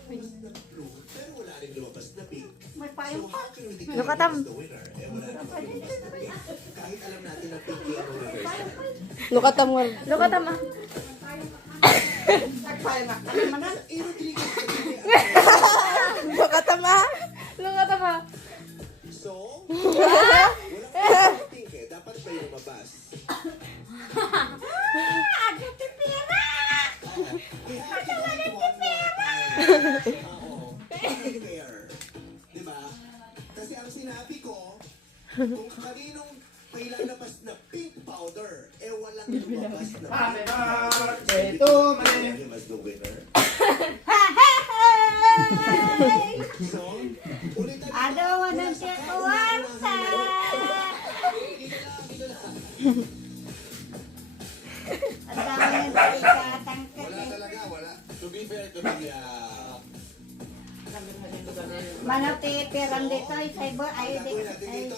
Pero wala rin lumabas na pink. May payong pa. Lukatam. Kahit alam natin na pink yung reverse. Lukatam nga. Lukatam ah. Nagpayong ka. Alam mo na? Eh, Rodriguez, Lukatam ah. Lukatam ah. so, wala pa pink eh. Dapat ba yung mabas? Agad yung pera! Oo. Fair. Diba? Kasi ang sinabi ko, kung kaninong may lalabas na pink powder, eh walang lumabas na pink powder. Ito, mali. Him as the winner. So, ulitan ito. I don't wanna Mula sa get kauna-unahang warsa. Dito lang. Ang dami ng ikatangkat Wala eh. talaga, wala. To be fair to me, Manati, perang dito, isa iba, ayaw gagawin dito. natin Ay, dito.